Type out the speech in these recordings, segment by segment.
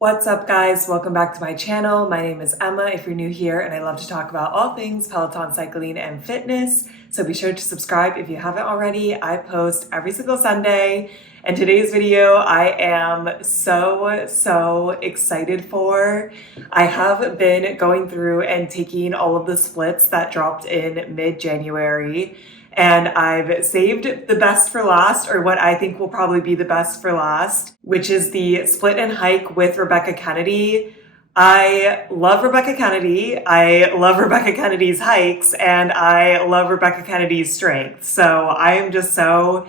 What's up, guys? Welcome back to my channel. My name is Emma if you're new here, and I love to talk about all things Peloton cycling and fitness. So be sure to subscribe if you haven't already. I post every single Sunday, and today's video I am so excited for. I have been going through and taking all of the splits that dropped in mid-January, and I've saved the best for last, or what I think will probably be the best for last, which is the split and hike with Rebecca Kennedy. I love Rebecca Kennedy. I love Rebecca Kennedy's hikes, and I love Rebecca Kennedy's strength. So I am just so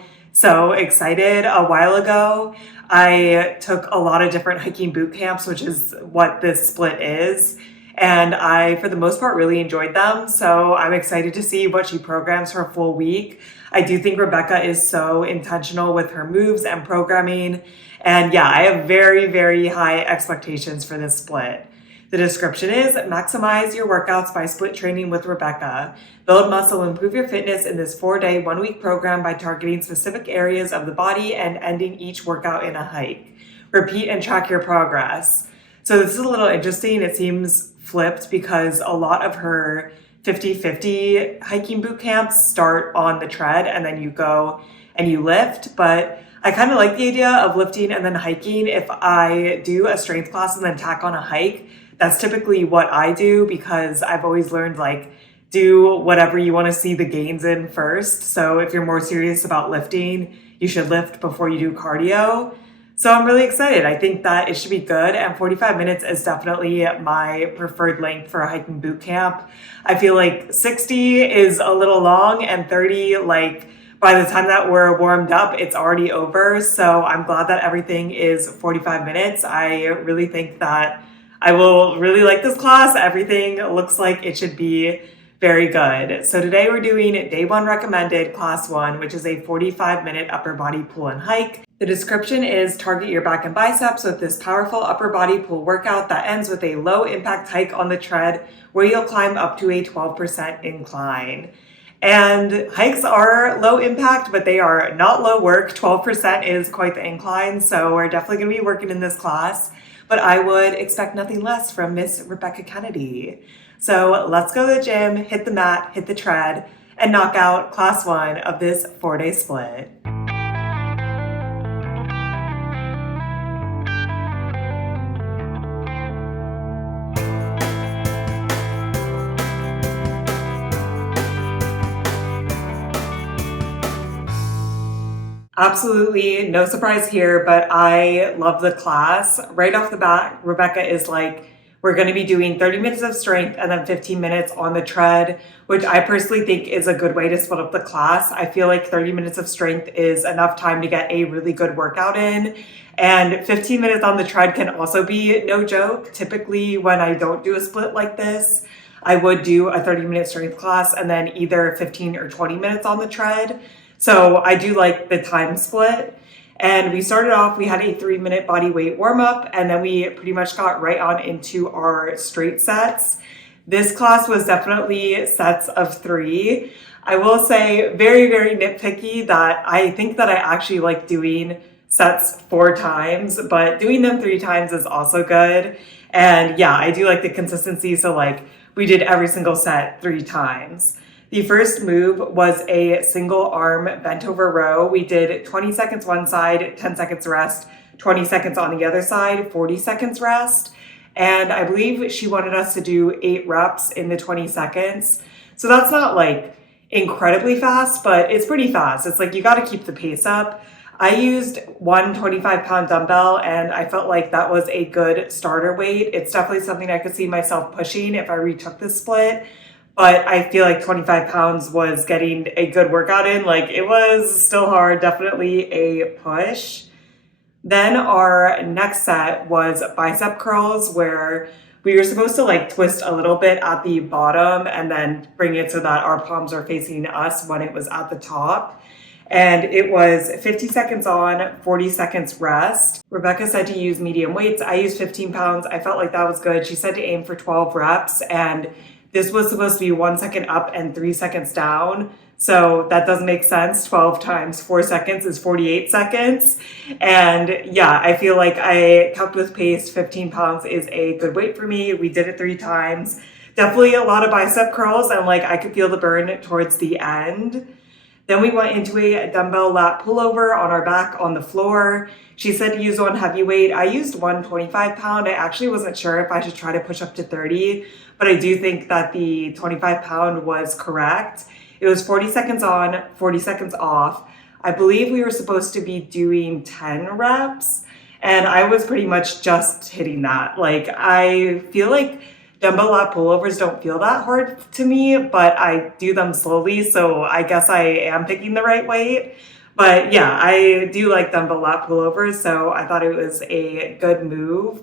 excited. A while ago, I took a lot of different hiking boot camps, which is what this split is. And I, for the most part, really enjoyed them. So I'm excited to see what she programs for a full week. I do think Rebecca is so intentional with her moves and programming. And yeah, I have very high expectations for this split. The description is: maximize your workouts by split training with Rebecca. Build muscle, improve your fitness in this 4-day, 1-week program by targeting specific areas of the body and ending each workout in a hike. Repeat and track your progress. So this is a little interesting. It seems flipped because a lot of her 50-50 hiking boot camps start on the tread and then you go and you lift. But I kind of like the idea of lifting and then hiking. If I do a strength class and then tack on a hike, that's typically what I do, because I've always learned, like, do whatever you want to see the gains in first. So if you're more serious about lifting, you should lift before you do cardio. So I'm really excited. I think that it should be good, and 45 minutes is definitely my preferred length for a hiking boot camp. I feel like 60 is a little long, and 30, like, by the time that we're warmed up, it's already over. So I'm glad that everything is 45 minutes. I really think that I will really like this class. Everything looks like it should be very good. So today we're doing day 1 recommended, class 1, which is a 45-minute upper body pull and hike. The description is: target your back and biceps with this powerful upper body pull workout that ends with a low impact hike on the tread where you'll climb up to a 12% incline. And hikes are low impact, but they are not low work. 12% is quite the incline, so we're definitely going to be working in this class. But I would expect nothing less from Miss Rebecca Kennedy. So let's go to the gym, hit the mat, hit the tread, and knock out class 1 of this 4-day split. Absolutely no surprise here, but I love the class. Right off the bat, Rebecca is like, we're going to be doing 30 minutes of strength and then 15 minutes on the tread, which I personally think is a good way to split up the class. I feel like 30 minutes of strength is enough time to get a really good workout in. And 15 minutes on the tread can also be no joke. Typically, when I don't do a split like this, I would do a 30-minute strength class and then either 15 or 20 minutes on the tread. So I do like the time split. And we started off, we had a 3-minute body weight warm up, and then we pretty much got right on into our straight sets. This class was definitely sets of 3. I will say, very nitpicky, that I think that I actually like doing sets 4 times, but doing them 3 times is also good. And yeah, I do like the consistency. So like, we did every single set 3 times. The first move was a single arm bent over row. We did 20 seconds one side, 10 seconds rest, 20 seconds on the other side, 40 seconds rest. And I believe she wanted us to do 8 reps in the 20 seconds. So that's not like incredibly fast, but it's pretty fast. It's like you got to keep the pace up. I used one 25-pound dumbbell, and I felt like that was a good starter weight. It's definitely something I could see myself pushing if I retook this split. But I feel like 25 pounds was getting a good workout in. Like, it was still hard, definitely a push. Then our next set was bicep curls, where we were supposed to like twist a little bit at the bottom and then bring it so that our palms are facing us when it was at the top. And it was 50 seconds on, 40 seconds rest. Rebecca said to use medium weights. I used 15 pounds. I felt like that was good. She said to aim for 12 reps, and this was supposed to be 1 second up and 3 seconds down. So that doesn't make sense. 12 times 4 seconds is 48 seconds. And yeah, I feel like I kept with pace. 15 pounds is a good weight for me. We did it 3 times. Definitely a lot of bicep curls, and like I could feel the burn towards the end. Then we went into a dumbbell lat pullover on our back on the floor. She said to use one heavyweight. I used one 25-pound. I actually wasn't sure if I should try to push up to 30, but I do think that the 25-pound was correct. It was 40 seconds on, 40 seconds off. I believe we were supposed to be doing 10 reps, and I was pretty much just hitting that. Like, I feel like dumbbell lat pullovers don't feel that hard to me, but I do them slowly, so I guess I am picking the right weight. But yeah, I do like dumbbell lat pullovers, so I thought it was a good move.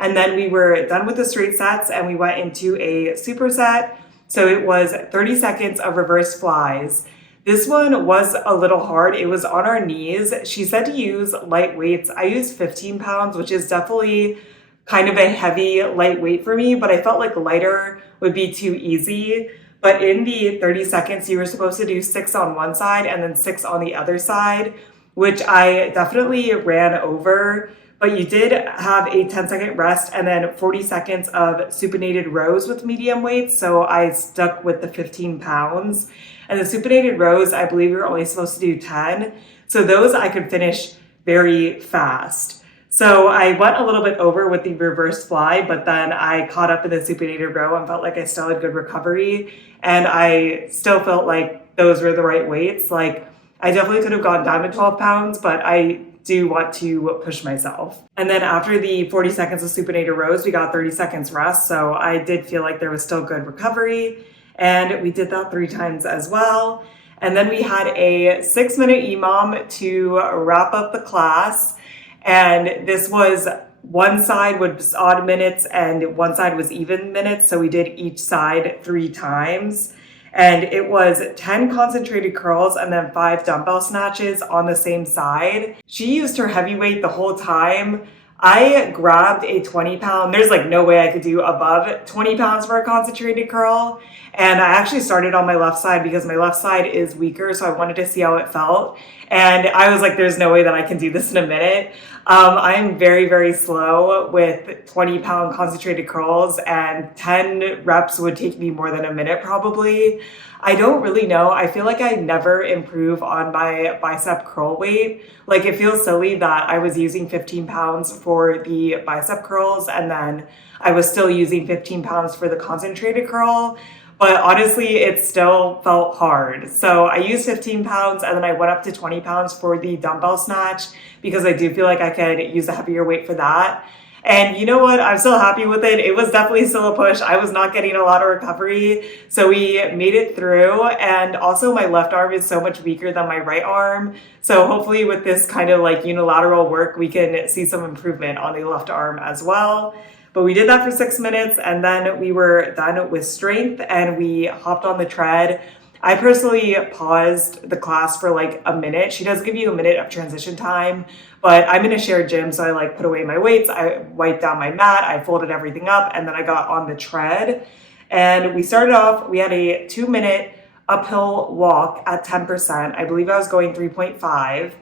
And then we were done with the straight sets and we went into a superset. So it was 30 seconds of reverse flies. This one was a little hard. It was on our knees. She said to use light weights. I used 15 pounds, which is definitely kind of a heavy light weight for me, but I felt like lighter would be too easy. But in the 30 seconds, you were supposed to do 6 on one side and then 6 on the other side, which I definitely ran over. But you did have a 10-second rest and then 40 seconds of supinated rows with medium weights. So I stuck with the 15 pounds. And the supinated rows, I believe you're only supposed to do 10. So those I could finish very fast. So I went a little bit over with the reverse fly, but then I caught up in the supinated row and felt like I still had good recovery. And I still felt like those were the right weights. Like, I definitely could have gone down to 12 pounds, but I do want to push myself. And then after the 40 seconds of supinated rows, we got 30 seconds rest. So I did feel like there was still good recovery. And we did that 3 times as well. And then we had a 6-minute EMOM to wrap up the class. And this was one side was odd minutes and one side was even minutes. So we did each side 3 times. And it was 10 concentrated curls and then 5 dumbbell snatches on the same side. She used her heavyweight the whole time. I grabbed a 20-pound. There's like no way I could do above 20 pounds for a concentrated curl. And I actually started on my left side because my left side is weaker. So I wanted to see how it felt. And I was like, there's no way that I can do this in a minute. I'm very, very slow with 20-pound concentrated curls, and 10 reps would take me more than a minute probably. I don't really know. I feel like I never improve on my bicep curl weight. Like, it feels silly that I was using 15 pounds for the bicep curls and then I was still using 15 pounds for the concentrated curl. But honestly, it still felt hard. So I used 15 pounds and then I went up to 20 pounds for the dumbbell snatch because I do feel like I could use a heavier weight for that. And you know what? I'm still happy with it. It was definitely still a push. I was not getting a lot of recovery. So we made it through. And also my left arm is so much weaker than my right arm. So hopefully with this kind of like unilateral work, we can see some improvement on the left arm as well. But we did that for 6 minutes and then we were done with strength and we hopped on the tread. I personally paused the class for like a minute. She does give you a minute of transition time, but I'm in a shared gym. So I like put away my weights. I wiped down my mat. I folded everything up and then I got on the tread and we started off, we had a 2-minute uphill walk at 10%. I believe I was going 3.5.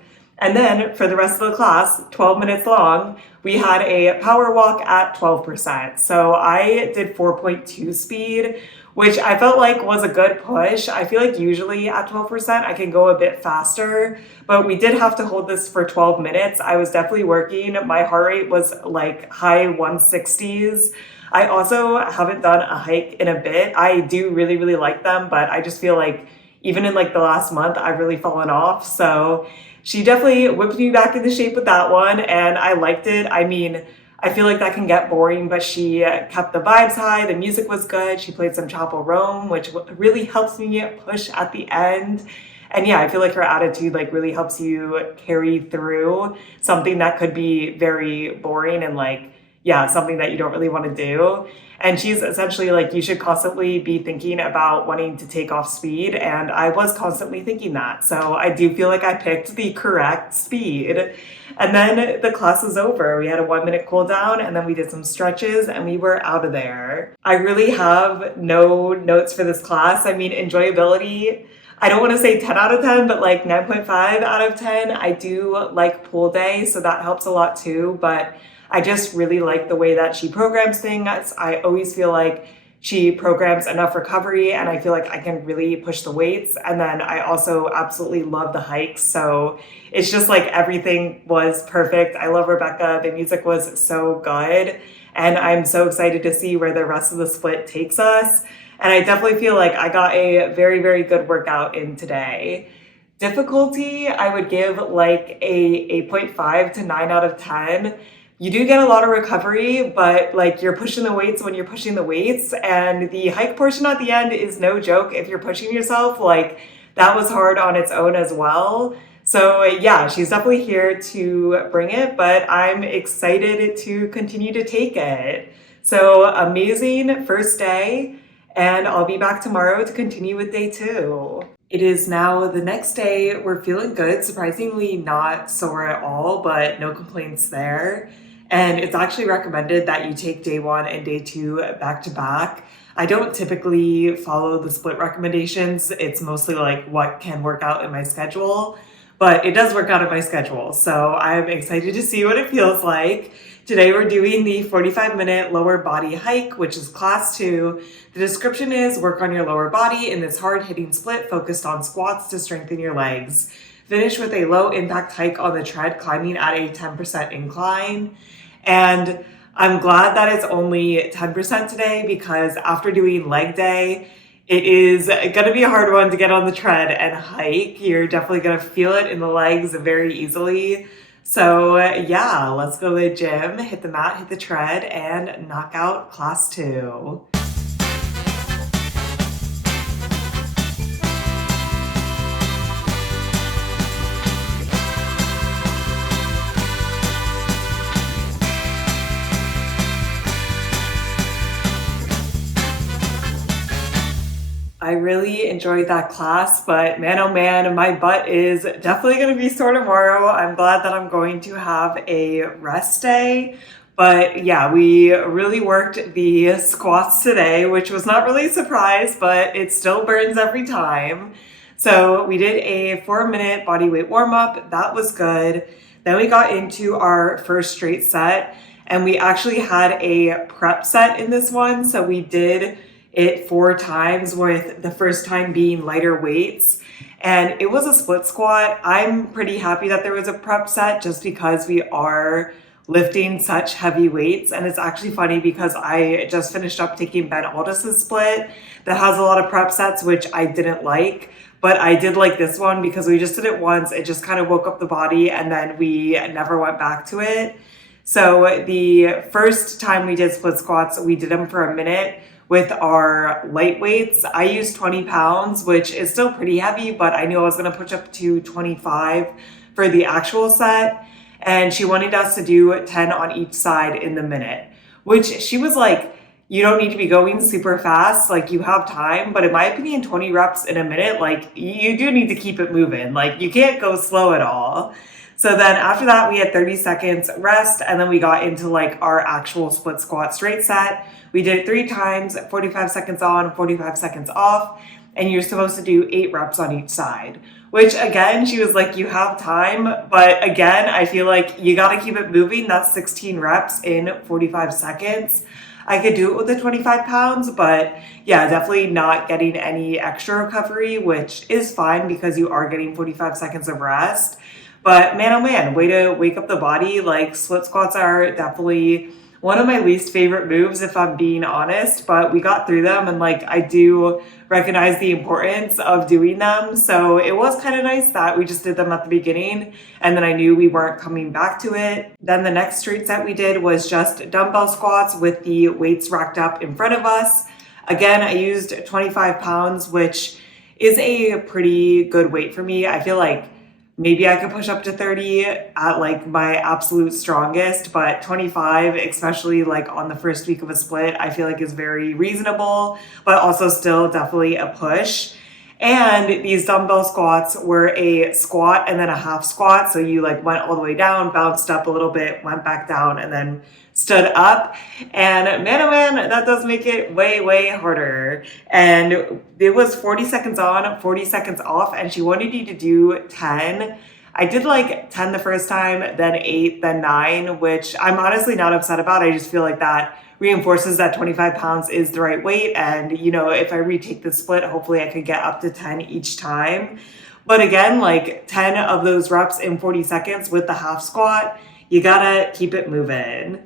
And then for the rest of the class, 12 minutes long, we had a power walk at 12%. So I did 4.2 speed, which I felt like was a good push. I feel like usually at 12%, I can go a bit faster, but we did have to hold this for 12 minutes. I was definitely working. My heart rate was like high 160s. I also haven't done a hike in a bit. I do really, really like them, but I just feel like even in like the last month, I've really fallen off. So she definitely whipped me back into shape with that one, and I liked it. I mean, I feel like that can get boring, but she kept the vibes high. The music was good. She played some Chapel Roam, which really helps me push at the end. And yeah, I feel like her attitude like really helps you carry through something that could be very boring and like, yeah, something that you don't really want to do. And she's essentially like, you should constantly be thinking about wanting to take off speed. And I was constantly thinking that. So I do feel like I picked the correct speed. And then the class was over. We had a 1-minute cool down and then we did some stretches and we were out of there. I really have no notes for this class. I mean, enjoyability. I don't want to say 10 out of 10, but like 9.5 out of 10. I do like pool day, so that helps a lot too. But I just really like the way that she programs things. I always feel like she programs enough recovery, and I feel like I can really push the weights. And then I also absolutely love the hikes. So it's just like everything was perfect. I love Rebecca. The music was so good. And I'm so excited to see where the rest of the split takes us. And I definitely feel like I got a very, very good workout in today. Difficulty, I would give like a 8.5 to 9 out of 10. You do get a lot of recovery, but like you're pushing the weights when you're pushing the weights. And the hike portion at the end is no joke. If you're pushing yourself, like that was hard on its own as well. So yeah, she's definitely here to bring it, but I'm excited to continue to take it. So amazing first day. And I'll be back tomorrow to continue with day 2. It is now the next day. We're feeling good, surprisingly not sore at all, but no complaints there. And it's actually recommended that you take day 1 and day 2 back to back. I don't typically follow the split recommendations. It's mostly like what can work out in my schedule, but it does work out in my schedule. So I'm excited to see what it feels like. Today we're doing the 45-minute lower body hike, which is class 2. The description is work on your lower body in this hard-hitting split focused on squats to strengthen your legs. Finish with a low impact hike on the tread, climbing at a 10% incline. And I'm glad that it's only 10% today, because after doing leg day, it is going to be a hard one to get on the tread and hike. You're definitely going to feel it in the legs very easily. So yeah, let's go to the gym, hit the mat, hit the tread, and knock out class 2. I really enjoyed that class, but man, oh man, my butt is definitely going to be sore tomorrow. I'm glad that I'm going to have a rest day. But yeah, we really worked the squats today, which was not really a surprise, but it still burns every time. So we did a 4-minute body weight warm up. That was good. Then we got into our first straight set, and we actually had a prep set in this one. So we did it 4 times, with the first time being lighter weights. And it was a split squat. I'm pretty happy that there was a prep set, just because we are lifting such heavy weights. And it's actually funny because I just finished up taking Ben Aldis's split that has a lot of prep sets, which I didn't like. But I did like this one because we just did it once. It just kind of woke up the body, and then we never went back to it. So the first time we did split squats, we did them for a minute with our light weights. I used 20 pounds, which is still pretty heavy, but I knew I was gonna push up to 25 for the actual set. And she wanted us to do 10 on each side in the minute, which she was like, you don't need to be going super fast, like you have time. But in my opinion, 20 reps in a minute, like you do need to keep it moving. Like you can't go slow at all. So then after that, we had 30 seconds rest, and then we got into like our actual split squat straight set. We did it 3 times, 45 seconds on, 45 seconds off, and you're supposed to do 8 reps on each side, which again, she was like, you have time. But again, I feel like you got to keep it moving. That's 16 reps in 45 seconds. I could do it with the 25 pounds, but yeah, definitely not getting any extra recovery, which is fine because you are getting 45 seconds of rest. But man, oh man, way to wake up the body. Like split squats are definitely one of my least favorite moves, if I'm being honest, but we got through them, and like I do recognize the importance of doing them. So it was kind of nice that we just did them at the beginning, and then I knew we weren't coming back to it. Then the next straight set we did was just dumbbell squats with the weights racked up in front of us. Again, I used 25 pounds, which is a pretty good weight for me. I feel like maybe I could push up to 30 at like my absolute strongest, but 25, especially like on the first week of a split, I feel like is very reasonable, but also still definitely a push. And these dumbbell squats were a squat and then a half squat. So you like went all the way down, bounced up a little bit, went back down, and then stood up. And man, oh man, that does make it way, way harder. And it was 40 seconds on, 40 seconds off, and she wanted you to do 10. I did like 10 the first time, then 8, then 9, which I'm honestly not upset about. I just feel like that reinforces that 25 pounds is the right weight. And, you know, if I retake the split, hopefully I could get up to 10 each time. But again, like 10 of those reps in 40 seconds with the half squat, you gotta keep it moving.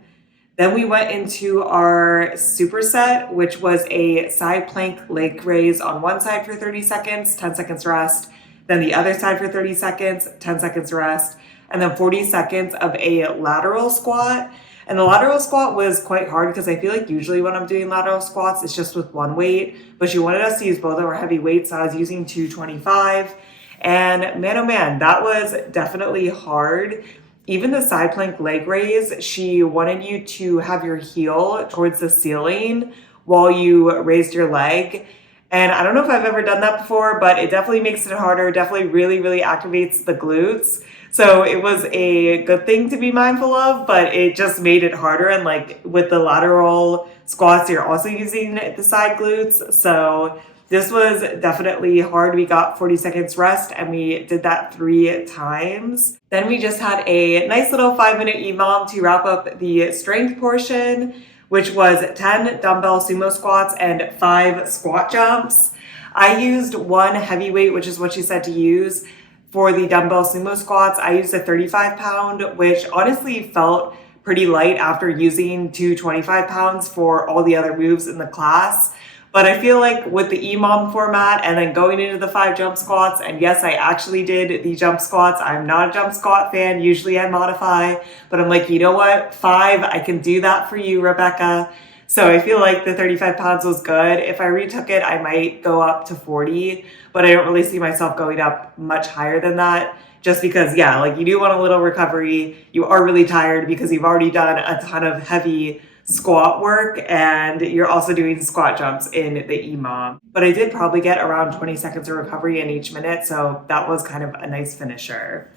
Then we went into our superset, which was a side plank leg raise on one side for 30 seconds, 10 seconds rest. Then the other side for 30 seconds, 10 seconds rest. And then 40 seconds of a lateral squat. And the lateral squat was quite hard because I feel like usually when I'm doing lateral squats, it's just with one weight. But she wanted us to use both of our heavy weights, so I was using 225. And man, oh man, that was definitely hard. Even the side plank leg raise, she wanted you to have your heel towards the ceiling while you raised your leg. And I don't know if I've ever done that before, but it definitely makes it harder, definitely really, really activates the glutes. So it was a good thing to be mindful of, but it just made it harder. And like with the lateral squats, you're also using the side glutes. So this was definitely hard. We got 40 seconds rest and we did that 3 times. Then we just had a nice little 5-minute EMOM to wrap up the strength portion, which was 10 dumbbell sumo squats and 5 squat jumps. I used one heavy weight, which is what she said to use. For the dumbbell sumo squats, I used a 35 pound, which honestly felt pretty light after using 25 pounds for all the other moves in the class. But I feel like with the EMOM format and then going into the 5 jump squats, and yes, I actually did the jump squats. I'm not a jump squat fan. Usually I modify, but I'm like, you know what? 5, I can do that for you, Rebecca. So I feel like the 35 pounds was good. If I retook it, I might go up to 40, but I don't really see myself going up much higher than that. Just because, yeah, like you do want a little recovery. You are really tired because you've already done a ton of heavy squat work and you're also doing squat jumps in the EMOM. But I did probably get around 20 seconds of recovery in each minute, so that was kind of a nice finisher.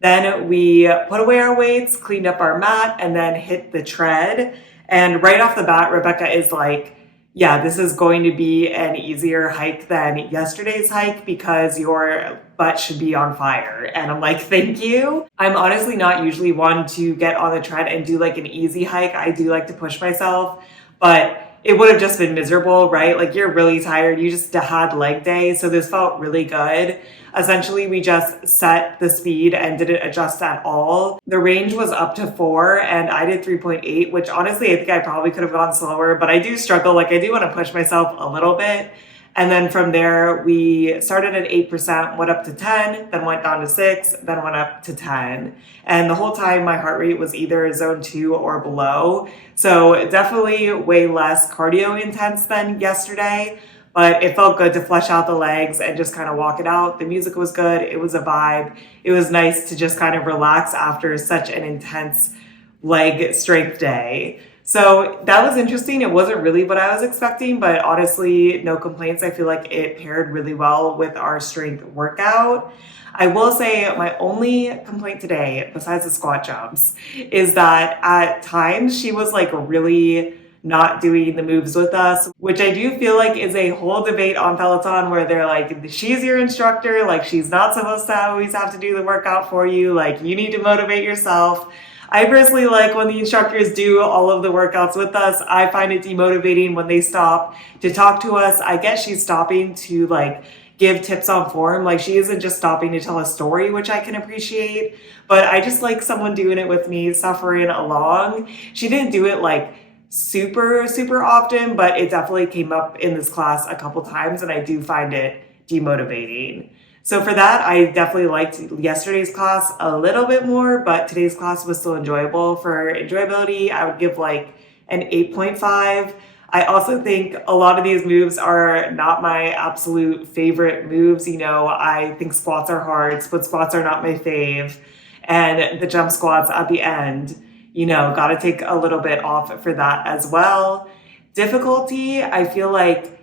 Then we put away our weights, cleaned up our mat, and then hit the tread. And right off the bat, Rebecca is like, yeah, this is going to be an easier hike than yesterday's hike because your butt should be on fire. And I'm like, thank you. I'm honestly not usually one to get on the tread and do like an easy hike. I do like to push myself, but it would have just been miserable, right? Like you're really tired. You just had leg day. So this felt really good. Essentially, we just set the speed and didn't adjust at all. The range was up to 4 and I did 3.8, which honestly, I think I probably could have gone slower, but I do struggle. Like I do want to push myself a little bit. And then from there, we started at 8%, went up to 10, then went down to 6, then went up to 10. And the whole time my heart rate was either zone 2 or below. So definitely way less cardio intense than yesterday. But it felt good to flesh out the legs and just kind of walk it out. The music was good. It was a vibe. It was nice to just kind of relax after such an intense leg strength day. So that was interesting. It wasn't really what I was expecting, but honestly, no complaints. I feel like it paired really well with our strength workout. I will say my only complaint today, besides the squat jumps, is that at times she was like really not doing the moves with us, which I do feel like is a whole debate on Peloton where they're like, she's your instructor, like she's not supposed to always have to do the workout for you, like you need to motivate yourself. I personally like when the instructors do all of the workouts with us. I find it demotivating when they stop to talk to us. I guess she's stopping to like give tips on form. Like she isn't just stopping to tell a story, which I can appreciate, but I just like someone doing it with me, suffering along. She didn't do it like super often, but it definitely came up in this class a couple times and I do find it demotivating. So for that, I definitely liked yesterday's class a little bit more, but today's class was still enjoyable. For enjoyability, I would give like an 8.5. I also think a lot of these moves are not my absolute favorite moves. You know, I think squats are hard, split squats are not my fave, and the jump squats at the end, you know, got to take a little bit off for that as well. Difficulty, I feel like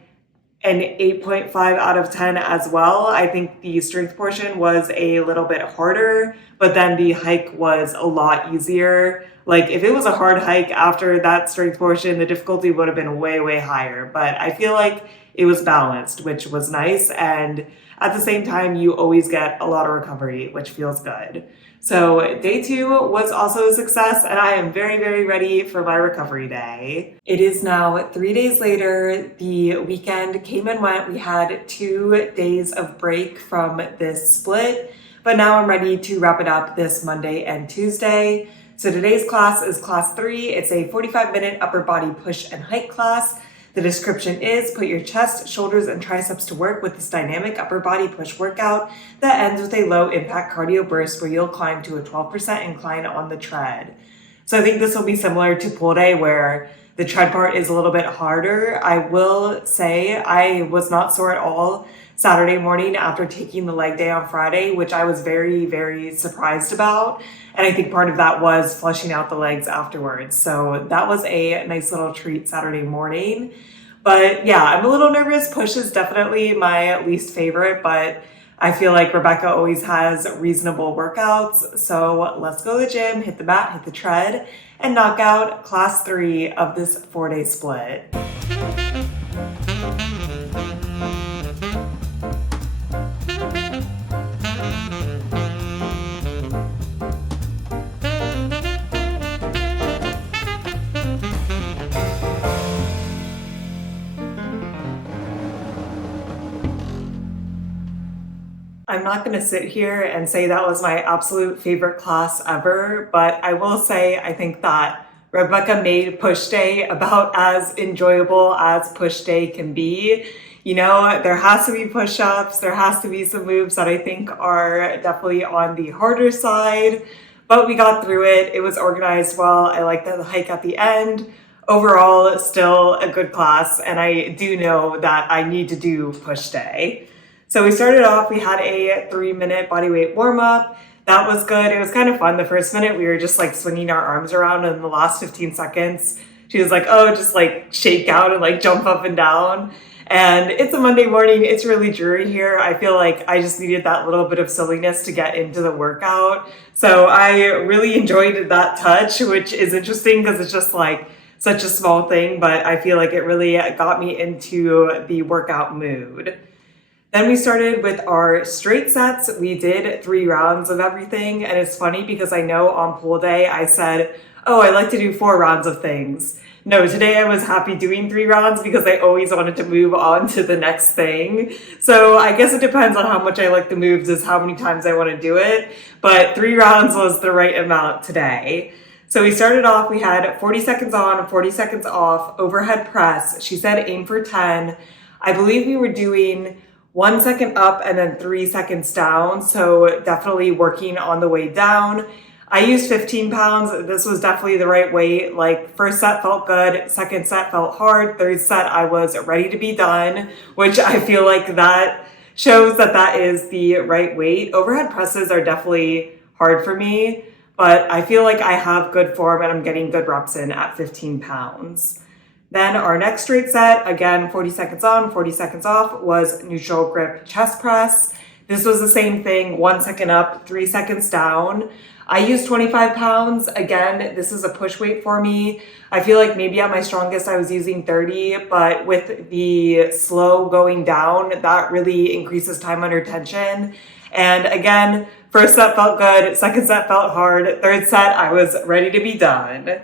an 8.5 out of 10 as well. I think the strength portion was a little bit harder, but then the hike was a lot easier. Like if it was a hard hike after that strength portion, the difficulty would have been way, way higher. But I feel like it was balanced, which was nice. And at the same time, you always get a lot of recovery, which feels good. So day 2 was also a success, and I am very, very ready for my recovery day. It is now 3 days later. The weekend came and went. We had 2 days of break from this split, but now I'm ready to wrap it up this Monday and Tuesday. So today's class is class 3. It's a 45-minute upper body push and hike class. The description is put your chest, shoulders, and triceps to work with this dynamic upper body push workout that ends with a low impact cardio burst where you'll climb to a 12% incline on the tread. So I think this will be similar to pull day where the tread part is a little bit harder. I will say I was not sore at all Saturday morning after taking the leg day on Friday, which I was very, very surprised about. And I think part of that was flushing out the legs afterwards. So that was a nice little treat Saturday morning. But yeah, I'm a little nervous. Push is definitely my least favorite, but I feel like Rebecca always has reasonable workouts. So let's go to the gym, hit the mat, hit the tread, and knock out class 3 of this 4-day split. I'm not going to sit here and say that was my absolute favorite class ever, but I will say I think that Rebecca made push day about as enjoyable as push day can be. You know, there has to be push-ups, there has to be some moves that I think are definitely on the harder side, but we got through it. It was organized well. I liked the hike at the end. Overall, still a good class, and I do know that I need to do push day. So we started off, we had a 3-minute bodyweight warm-up. That was good. It was kind of fun. The first minute, we were just like swinging our arms around, and in the last 15 seconds, she was like, oh, just like shake out and like jump up and down. And it's a Monday morning. It's really dreary here. I feel like I just needed that little bit of silliness to get into the workout. So I really enjoyed that touch, which is interesting because it's just like such a small thing, but I feel like it really got me into the workout mood. Then we started with our straight sets. We did 3 rounds of everything. And it's funny because I know on pull day, I said, oh, I like to do 4 rounds of things. No, today I was happy doing 3 rounds because I always wanted to move on to the next thing. So I guess it depends on how much I like the moves is how many times I want to do it. But 3 rounds was the right amount today. So we started off, we had 40 seconds on, 40 seconds off, overhead press. She said aim for 10. I believe we were doing 1 second up and then 3 seconds down. So definitely working on the way down. I used 15 pounds. This was definitely the right weight. Like first set felt good. Second set felt hard. Third set, I was ready to be done, which I feel like that shows that that is the right weight. Overhead presses are definitely hard for me, but I feel like I have good form and I'm getting good reps in at 15 pounds. Then our next straight set, again, 40 seconds on, 40 seconds off, was neutral grip chest press. This was the same thing, 1 second up, 3 seconds down. I used 25 pounds. Again, this is a push weight for me. I feel like maybe at my strongest I was using 30, but with the slow going down, that really increases time under tension. And again, first set felt good, second set felt hard, third set I was ready to be done.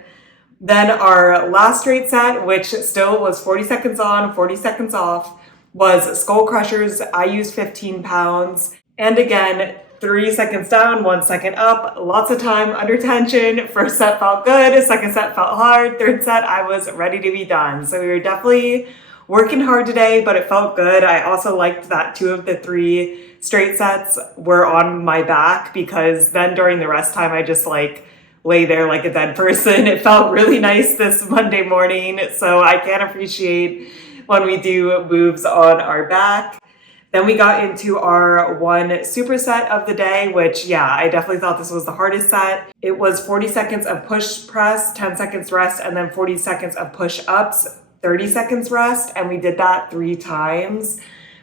Then our last straight set, which still was 40 seconds on, 40 seconds off, was skull crushers. I used 15 pounds. And again, 3 seconds down, 1 second up, lots of time under tension. First set felt good, second set felt hard, third set I was ready to be done. So we were definitely working hard today, but it felt good. I also liked that 2 of the 3 straight sets were on my back because then during the rest time, I just like lay there like a dead person. It felt really nice this Monday morning. So I can appreciate when we do moves on our back. Then we got into our 1 superset of the day, which I definitely thought this was the hardest set. It was 40 seconds of push press, 10 seconds rest, and then 40 seconds of push ups, 30 seconds rest, and we did that 3 times.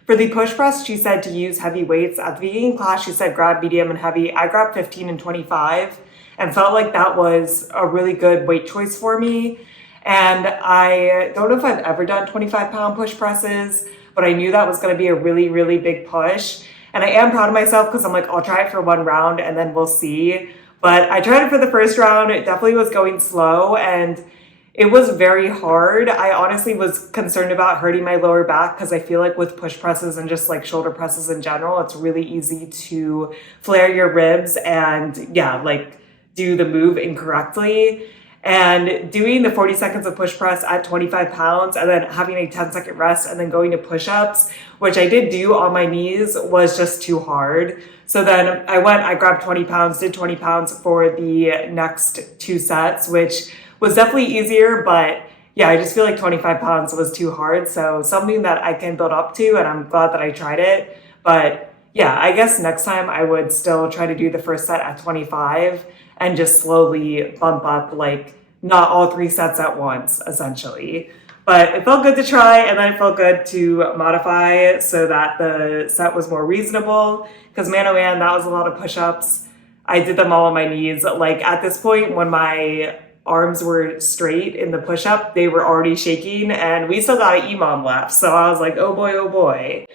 For the push press, she said to use heavy weights. At the beginning of class, she said grab medium and heavy. I grabbed 15 and 25 and felt like that was a really good weight choice for me. And I don't know if I've ever done 25-pound push presses, but I knew that was going to be a really, really big push. And I am proud of myself because I'm like, I'll try it for 1 round and then we'll see. But I tried it for the first round. It definitely was going slow and it was very hard. I honestly was concerned about hurting my lower back because I feel like with push presses and just like shoulder presses in general, it's really easy to flare your ribs and like do the move incorrectly. And doing the 40 seconds of push press at 25 pounds and then having a 10-second rest and then going to push-ups, which I did do on my knees, was just too hard. So then I grabbed 20 pounds, did 20 pounds for the next 2 sets, which was definitely easier, but I just feel like 25 pounds was too hard. So something that I can build up to, and I'm glad that I tried it. But I guess next time I would still try to do the first set at 25 and just slowly bump up, like not all 3 sets at once, essentially. But it felt good to try, and then it felt good to modify so that the set was more reasonable. Because man, oh man, that was a lot of push-ups. I did them all on my knees. Like at this point, when my arms were straight in the push-up, they were already shaking, and we still got an EMOM left. So I was like, oh boy, oh boy.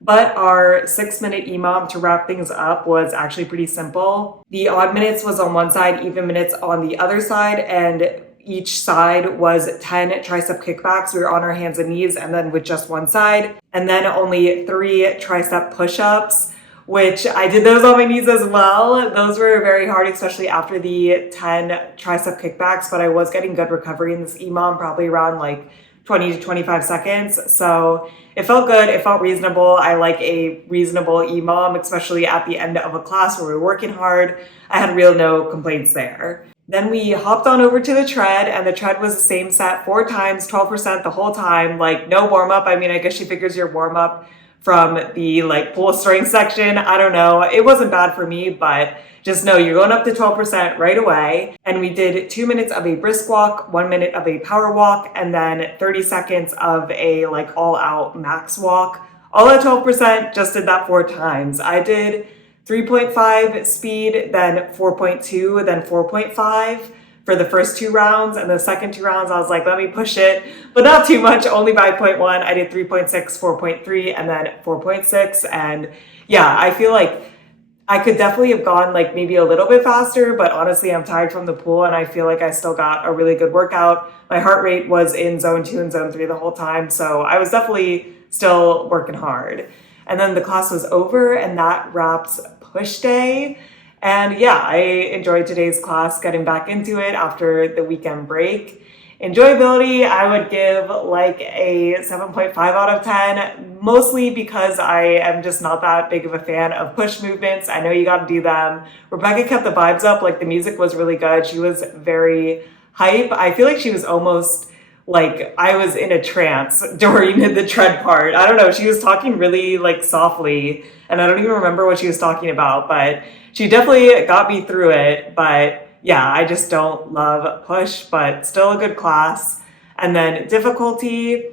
But our 6-minute EMOM to wrap things up was actually pretty simple. The odd minutes was on one side, even minutes on the other side, and each side was 10 tricep kickbacks. We were on our hands and knees and then with just one side. And then only 3 tricep push-ups, which I did those on my knees as well. Those were very hard, especially after the 10 tricep kickbacks, but I was getting good recovery in this EMOM, probably around like 20 to 25 seconds. So it felt good. It felt reasonable. I like a reasonable EMOM, especially at the end of a class where we're working hard. I had no complaints there. Then we hopped on over to the tread, and the tread was the same set 4 times, 12% the whole time, like no warm up. I mean, I guess she figures your warm up from the like pull strength section. I don't know. It wasn't bad for me, but just know you're going up to 12% right away. And we did 2 minutes of a brisk walk, 1 minute of a power walk, and then 30 seconds of a like all out max walk. All at 12%, just did that 4 times. I did 3.5 speed, then 4.2, then 4.5 for the first 2 rounds. And the second 2 rounds, I was like, let me push it, but not too much, only by 0.1. I did 3.6, 4.3, and then 4.6. And I feel like I could definitely have gone like maybe a little bit faster, but honestly, I'm tired from the pool and I feel like I still got a really good workout. My heart rate was in zone 2 and zone 3 the whole time. So I was definitely still working hard. And then the class was over, and that wraps push day. And I enjoyed today's class, getting back into it after the weekend break. Enjoyability, I would give like a 7.5 out of 10, mostly because I am just not that big of a fan of push movements. I know you got to do them. Rebecca kept the vibes up, like the music was really good. She was very hype. I feel like she was almost like I was in a trance during the tread part. I don't know, she was talking really like softly, and I don't even remember what she was talking about, but she definitely got me through it. But I just don't love push, but still a good class. And then difficulty,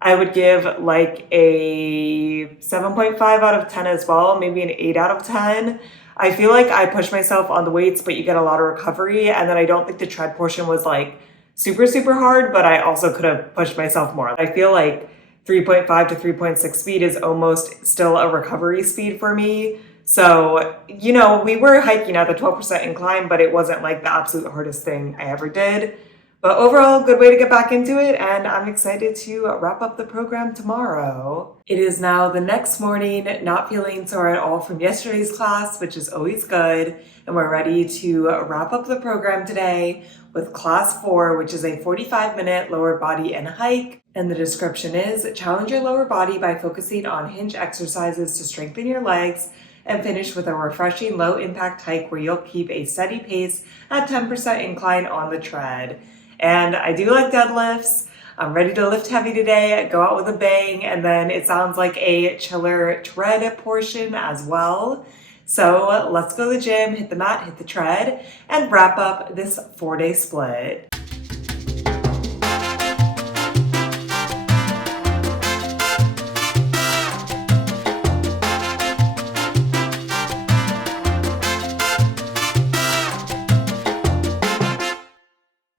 I would give like a 7.5 out of 10 as well, maybe an 8 out of 10. I feel like I push myself on the weights, but you get a lot of recovery. And then I don't think the tread portion was like super, super hard, but I also could have pushed myself more. I feel like 3.5 to 3.6 speed is almost still a recovery speed for me. So, we were hiking at the 12% incline, but it wasn't like the absolute hardest thing I ever did. But overall, good way to get back into it, and I'm excited to wrap up the program tomorrow. It is now the next morning, not feeling sore at all from yesterday's class, which is always good, and we're ready to wrap up the program today with class 4, which is a 45-minute lower body and hike. And the description is, challenge your lower body by focusing on hinge exercises to strengthen your legs, and finish with a refreshing low-impact hike where you'll keep a steady pace at 10% incline on the tread. And I do like deadlifts. I'm ready to lift heavy today, go out with a bang, and then it sounds like a chiller tread portion as well. So let's go to the gym, hit the mat, hit the tread, and wrap up this 4-day split.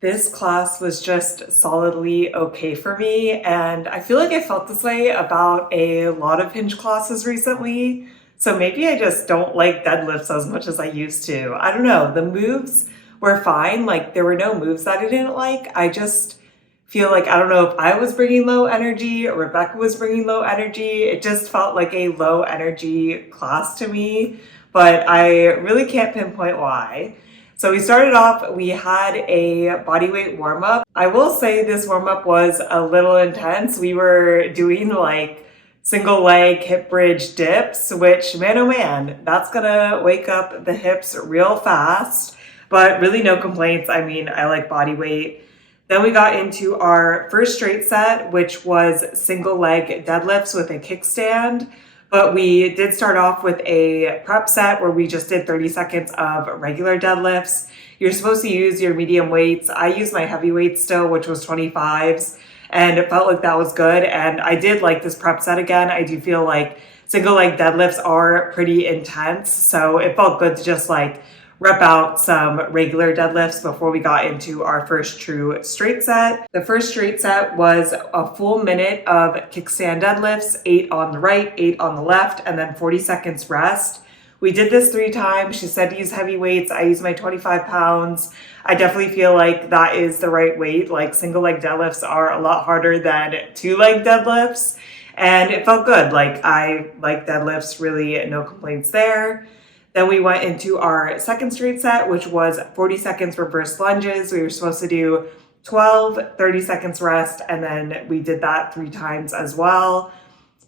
This class was just solidly okay for me, and I feel like I felt this way about a lot of hinge classes recently. So maybe I just don't like deadlifts as much as I used to. I don't know. The moves were fine. Like, there were no moves that I didn't like. I just feel like I don't know if I was bringing low energy or Rebecca was bringing low energy. It just felt like a low energy class to me, but I really can't pinpoint why. So we started off, we had a bodyweight warm up. I will say this warm up was a little intense. We were doing like single leg hip bridge dips, which man oh man, that's gonna wake up the hips real fast, but really no complaints. I mean, I like body weight. Then we got into our first straight set, which was single leg deadlifts with a kickstand. But we did start off with a prep set where we just did 30 seconds of regular deadlifts. You're supposed to use your medium weights. I used my heavy weights still, which was 25s, and it felt like that was good. And I did like this prep set again. I do feel like single leg deadlifts are pretty intense, so it felt good to just like rep out some regular deadlifts before we got into our first true straight set. The first straight set was a full minute of kickstand deadlifts, 8 on the right, 8 on the left, and then 40 seconds rest. We did this 3 times. She said to use heavy weights. I used my 25 pounds. I definitely feel like that is the right weight. Like, single leg deadlifts are a lot harder than 2 leg deadlifts. And it felt good. Like, I like deadlifts, really no complaints there. Then we went into our second straight set, which was 40 seconds reverse lunges. We were supposed to do 12, 30 seconds rest, and then we did that 3 times as well.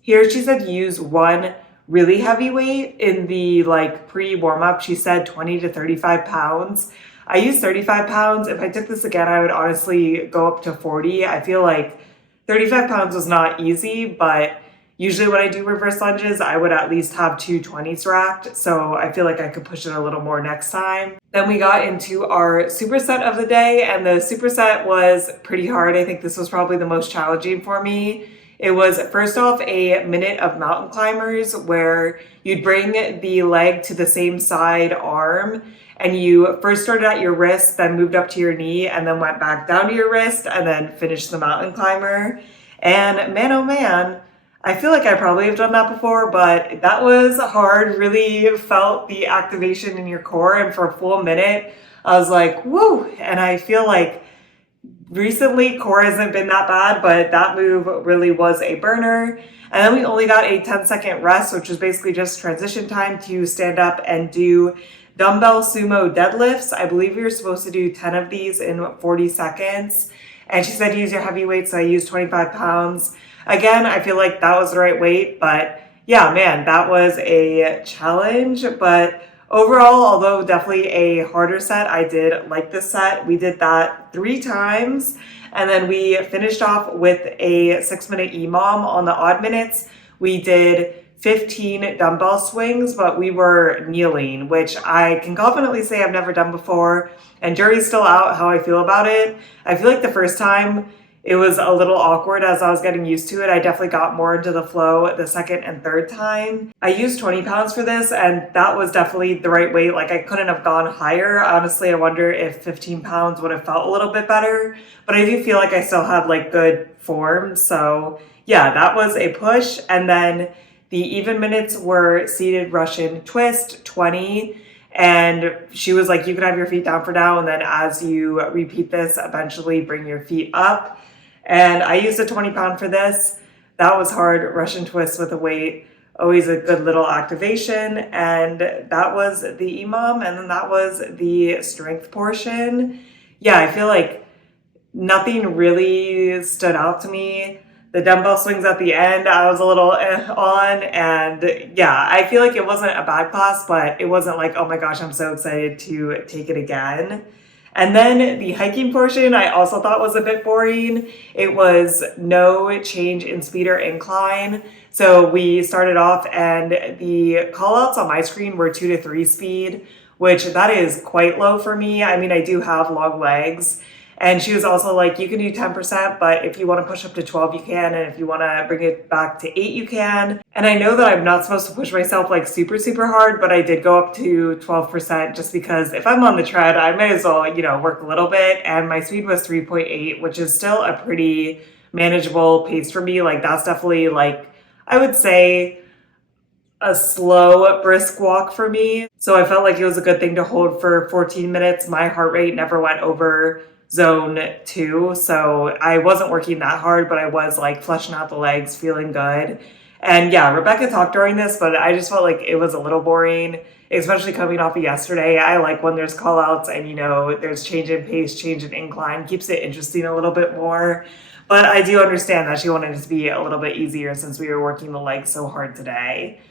Here she said use one really heavy weight. In the like pre-warm-up, she said 20 to 35 pounds. I used 35 pounds. If I took this again, I would honestly go up to 40. I feel like 35 pounds was not easy, but usually when I do reverse lunges, I would at least have 2 20s racked, so I feel like I could push it a little more next time. Then we got into our superset of the day, and the superset was pretty hard. I think this was probably the most challenging for me. It was first off a minute of mountain climbers where you'd bring the leg to the same side arm, and you first started at your wrist, then moved up to your knee, and then went back down to your wrist, and then finished the mountain climber. And man, oh man, I feel like I probably have done that before, but that was hard. Really felt the activation in your core. And for a full minute, I was like, woo. And I feel like recently core hasn't been that bad, but that move really was a burner. And then we only got a 10-second rest, which was basically just transition time to stand up and do dumbbell sumo deadlifts. I believe we were supposed to do 10 of these in 40 seconds. And she said use your heavy weight, so I used 25 pounds. Again, I feel like that was the right weight, but yeah, man, that was a challenge. But overall, although definitely a harder set, I did like this set. We did that 3 times, and then we finished off with a 6-minute EMOM on the odd minutes. We did 15 dumbbell swings, but we were kneeling, which I can confidently say I've never done before, and jury's still out how I feel about it. I feel like the first time it was a little awkward as I was getting used to it. I definitely got more into the flow the second and third time. I used 20 pounds for this, and that was definitely the right weight. Like, I couldn't have gone higher. Honestly, I wonder if 15 pounds would have felt a little bit better, but I do feel like I still had like good form. So yeah, that was a push. And then the even minutes were seated Russian twist, 20. And she was like, you can have your feet down for now, and then as you repeat this, eventually bring your feet up. And I used a 20-pound for this. That was hard. Russian twist with a weight, always a good little activation. And that was the EMOM, and then that was the strength portion. Yeah, I feel like nothing really stood out to me. The dumbbell swings at the end, I was a little on. And yeah, I feel like it wasn't a bad class, but it wasn't like, oh my gosh, I'm so excited to take it again. And then the hiking portion I also thought was a bit boring. It was no change in speed or incline. So we started off, and the callouts on my screen were 2 to 3 speed, which that is quite low for me. I mean, I do have long legs. And she was also like, you can do 10%, but if you want to push up to 12, you can. And if you want to bring it back to 8, you can. And I know that I'm not supposed to push myself like super, super hard, but I did go up to 12% just because if I'm on the tread, I may as well, work a little bit. And my speed was 3.8, which is still a pretty manageable pace for me. Like that's definitely like, I would say, a slow, brisk walk for me. So I felt like it was a good thing to hold for 14 minutes. My heart rate never went over zone 2. So I wasn't working that hard, but I was like fleshing out the legs, feeling good. And yeah, Rebecca talked during this, but I just felt like it was a little boring, especially coming off of yesterday. I like when there's call outs and, there's change in pace, change in incline, keeps it interesting a little bit more. But I do understand that she wanted it to be a little bit easier since we were working the legs so hard today.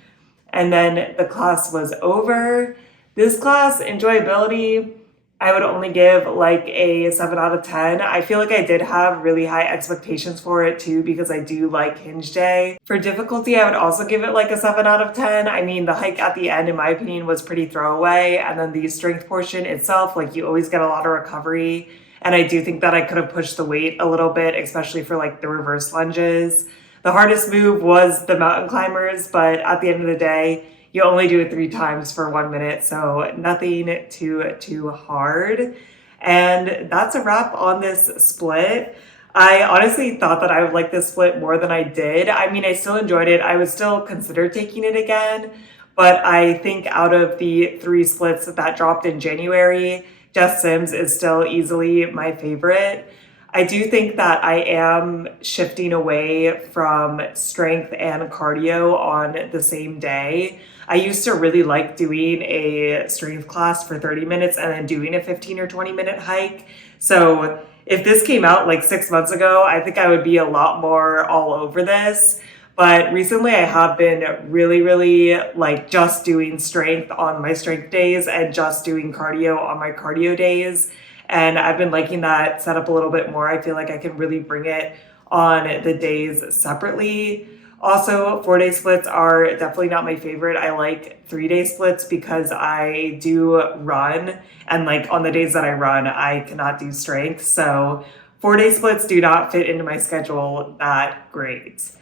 And then the class was over. This class, enjoyability, I would only give like a 7 out of 10. I feel like I did have really high expectations for it too because I do like hinge day. For difficulty, I would also give it like a 7 out of 10. I mean, the hike at the end, in my opinion, was pretty throwaway. And then the strength portion itself, like you always get a lot of recovery. And I do think that I could have pushed the weight a little bit, especially for like the reverse lunges. The hardest move was the mountain climbers, but at the end of the day, you only do it 3 times for 1 minute, so nothing too hard. And that's a wrap on this split. I honestly thought that I would like this split more than I did. I mean, I still enjoyed it. I would still consider taking it again, but I think out of the 3 splits that dropped in January, Jess Sims is still easily my favorite. I do think that I am shifting away from strength and cardio on the same day. I used to really like doing a strength class for 30 minutes and then doing a 15 or 20 minute hike. So if this came out like 6 months ago, I think I would be a lot more all over this. But recently I have been really like just doing strength on my strength days and just doing cardio on my cardio days. And I've been liking that setup a little bit more. I feel like I can really bring it on the days separately. Also, 4-day splits are definitely not my favorite. I like 3-day splits because I do run. And like on the days that I run, I cannot do strength. So 4-day splits do not fit into my schedule that great.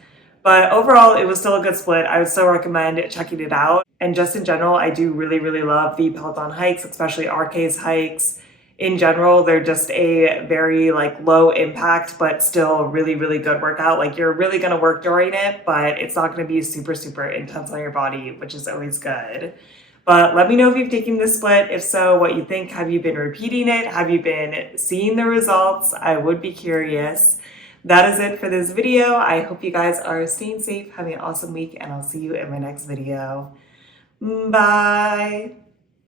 But overall, it was still a good split. I would still recommend checking it out. And just in general, I do really love the Peloton hikes, especially RK's hikes. In general, they're just a very like low impact, but still really good workout. Like you're really going to work during it, but it's not going to be super intense on your body, which is always good. But let me know if you've taken this split. If so, what you think. Have you been repeating it? Have you been seeing the results? I would be curious. That is it for this video. I hope you guys are staying safe, having an awesome week, and I'll see you in my next video. Bye.